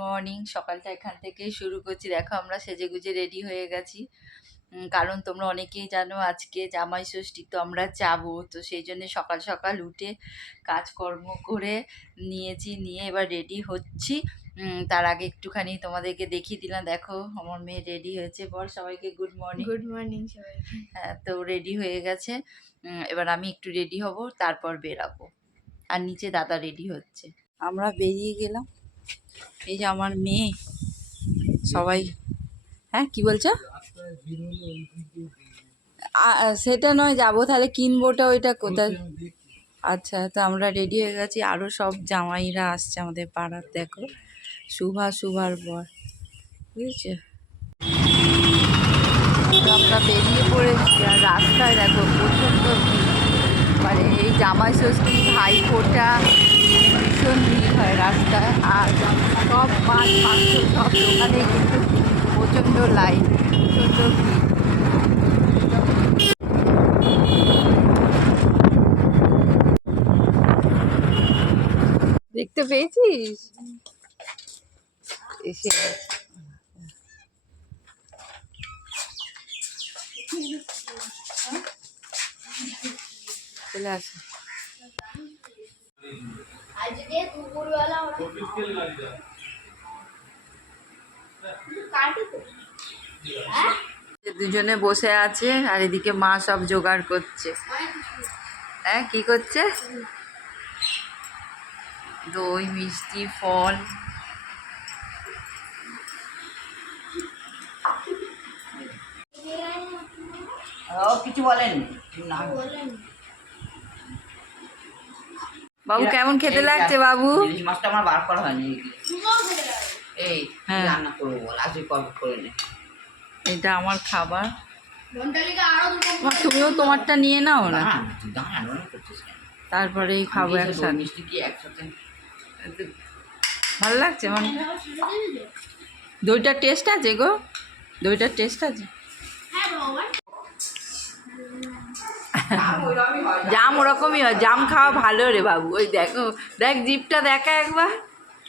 Morning. সকালটা এখান থেকেই শুরু করছি। দেখো আমরা সেজেগুজে রেডি হয়ে গেছি, কারণ তোমরা অনেকেই জানো আজকে জামাই ষষ্ঠী, তো আমরা যাবো। তো সেই জন্য সকাল সকাল উঠে কাজকর্ম করে নিয়ে এবার রেডি হচ্ছি। তার আগে একটুখানি তোমাদেরকে দেখিয়ে দিলাম। দেখো আমার মেয়ে রেডি হয়েছে। বল সবাইকে গুড মর্নিং। গুড মর্নিং সবাইকে। হ্যাঁ, তো রেডি হয়ে গেছে। এবার আমি একটু রেডি হব, তারপর বেরাবো। আর নিচে দাদা রেডি হচ্ছে। আমরা বেরিয়ে গেলাম। এই যে আমার মেয়ে, সবাই। হ্যাঁ, কি বলছো? সেটা নয়, যাবো তাহলে কিনবোটা। ওইটা কোথায়? আচ্ছা, তো আমরা রেডি হয়ে গেছি। আরও সব জামাইরা আসছে আমাদের পাড়ার। দেখো শুভার বর, বুঝেছো? তো আমরা বেরিয়ে পড়েছি। আর রাস্তায় দেখো প্রচণ্ড ভিড়। মানে এই জামাই ষষ্ঠী, ভাইফোঁটা, ভীষণ ভিড় হয় রাস্তায়। আর সব মাছ মাংস সব দোকানে কিন্তু প্রচণ্ড লাইন, প্রচণ্ড ভিড়। দেখতে পেয়েছিস? এসে চলে আসে। দুজনে বসে আছে আর এদিকে মা সব জোগাড় করছে। হ্যাঁ, কি করছে? দই, মিষ্টি, ফল। কিছু বলেন না। বাবু কেমন খেতে লাগছে বাবু? ইলিশ মাছটা আমার বার করা হয়নি। এই হ্যাঁ, রান্না করবো বল, আজকে কল করে নে। এটা আমার খাবার। তুমিও তোমারটা নিয়ে নাও না, তারপরেই খাবো একসাথে। মিষ্টি কি একসাথে ভালো লাগছে মানে? দইটার টেস্ট আছে গো, দইটার টেস্ট আছে। জাম ওরকমই হয়, জাম খাওয়া ভালো রে বাবু। ওই দেখো, দেখ জিভটা দেখা একবার।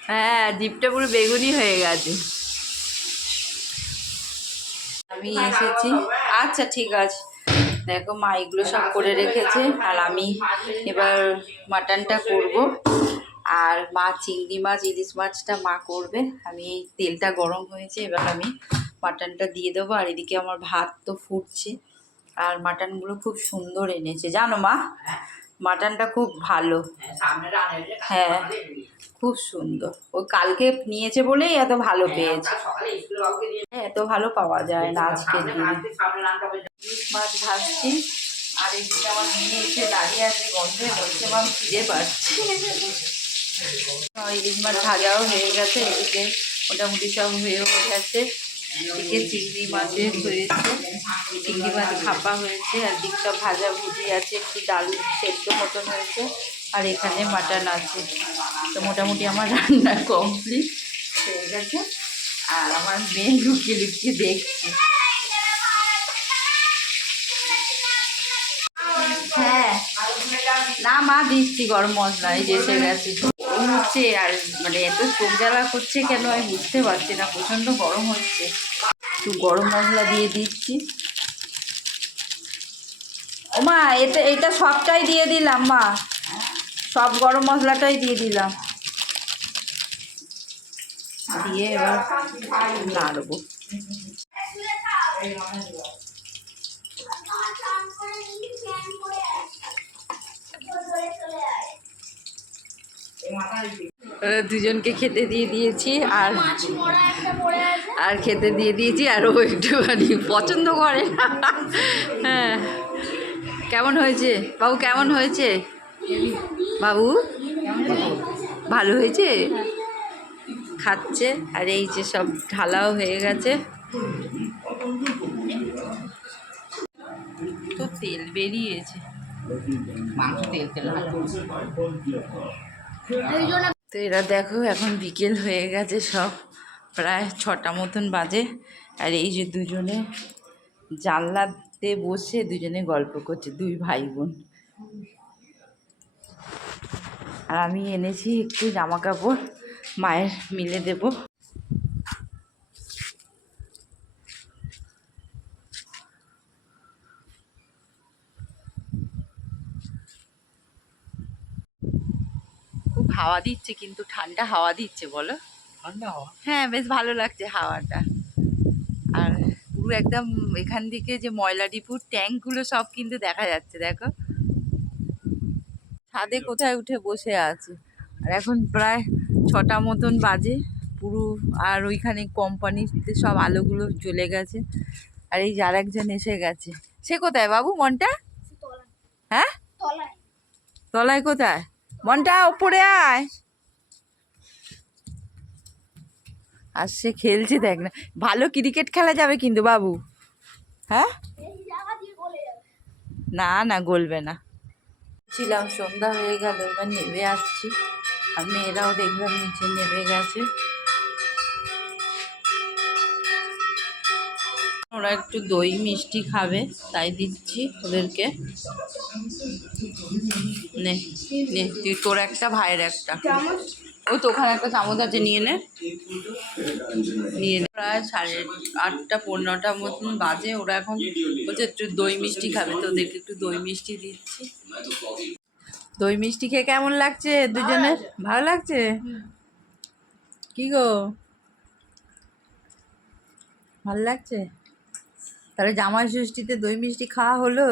হ্যাঁ, জিভটা পুরো বেগুনি হয়ে গেছে। আমি এসেছি। আচ্ছা ঠিক আছে। দেখো মা এগুলো সব করে রেখেছে, আর আমি এবার মাটনটা করব। আর মা চিংড়ি মাছ, ইলিশ মাছটা মা করবে। আমি এই তেলটা গরম হয়েছে, এবার আমি মাটনটা দিয়ে দেবো। আর এদিকে আমার ভাত তো ফুটছে। আর মাটনগুলো খুব সুন্দর এনেছে জানো মা, মাটনটা খুব ভালো। হ্যাঁ, খুব সুন্দর। ও কালকে নিয়েছে বলেই এত ভালো পেয়েছে। এত ভালো পাওয়া যায় না আজকের দিনে। মাছ ভাজছি। আর এদিকে আমার মেয়ে এসে দাঁড়িয়ে আছে গন্ধে, বলছে মা ফিরে পাচ্ছি। ইলিশ মাছ ভাজাও হয়ে গেছে, এদিকে মোটামুটি সব হয়েও গেছে। এদিকে চিংড়ি মাছে হয়েছে, চিংড়ি মাছ ভাপা হয়েছে। আর দিক সব ভাজা ভুজি আছে, একটু ডাল সেদ্ধ মতন হয়েছে। আর এখানে মাটন আছে। তো মোটামুটি আমার রান্না কমপ্লিট হয়ে গেছে। আর আমার মেয়ে লুকিয়ে লুকিয়ে দেখছে। হ্যাঁ, না মা দিচ্ছি গরম মশলা, এই যে এসে গেছে হচ্ছে। আর মানে এত চোখ জ্বালা করছে কেন আমি বুঝতে পারছি না, প্রচণ্ড গরম হচ্ছে। একটু গরম মশলা দিয়ে দিচ্ছি। ও মা, এটা সবটাই দিয়ে দিলাম মা, সব গরম মশলাটাই দিয়ে দিলাম। দিয়ে এবার নাড়বো। দুজনকে খেতে দিয়ে দিয়েছি। আর খেতে দিয়ে দিয়েছি। আর ও একটুখানি পছন্দ করে না। হ্যাঁ, কেমন হয়েছে বাবু? কেমন হয়েছে বাবু? ভালো হয়েছে, খাচ্ছে। আর এই যে সব ঢালাও হয়ে গেছে। তো তেল বেরিয়েছে, মাংস তেল তেল। তো এরা দেখো এখন বিকেল হয়ে গেছে, সব প্রায় 6টা মতন বাজে। আর এই যে দুজনে জানলাতে বসে দুজনে গল্প করছে, দুই ভাই বোন। আর আমি এনেছি একটু জামা কাপড়, মায়ের মিলে দেব। হাওয়া দিচ্ছে, কিন্তু ঠান্ডা হাওয়া দিচ্ছে বলো। ঠান্ডা হাওয়া। হ্যাঁ, বেশ ভালো লাগছে হাওয়াটা। আর পুরো একদম এখান থেকে যে ময়লা ডিপুর ট্যাঙ্কগুলো সব কিন্তু দেখা যাচ্ছে, দেখো। ছাদে কোথায় উঠে বসে আছে। আর এখন প্রায় 6টা মতন বাজে পুরো। আর ওইখানে কোম্পানিতে সব আলোগুলো জ্বলে গেছে। আর এই যার একজন এসে গেছে। সে কোথায় বাবু, মনটা? হ্যাঁ, তলায় কোথায়? মনটা ওপরে আয়। আর সে খেলছে, দেখ না। ভালো ক্রিকেট খেলা যাবে কিন্তু বাবু। হ্যাঁ, না না, গলবে না। ছিলাম, সন্ধ্যা হয়ে গেল, এবার নেমে আসছি। আর মেয়েরাও দেখলাম নিচে নেমে গেছে। ওরা একটু দই মিষ্টি খাবে, তাই দিচ্ছি ওদেরকে। নে নে, তুই তোর একটা, ভাইয়ের একটা। ও তো ওখানে একটা চামচ আছে, নিয়ে নে। নিয়ে নে। প্রায় 8:30 পৌনে 9টার মতন বাজে। ওরা এখন বলছে একটু দই মিষ্টি খাবে, তো ওদেরকে একটু দই মিষ্টি দিচ্ছি। দই মিষ্টি খেয়ে কেমন লাগছে দুজনের? ভালো লাগছে? কি গো, ভালো লাগছে? তাহলে জামাই ষষ্ঠীতে দই মিষ্টি খাওয়া হলো?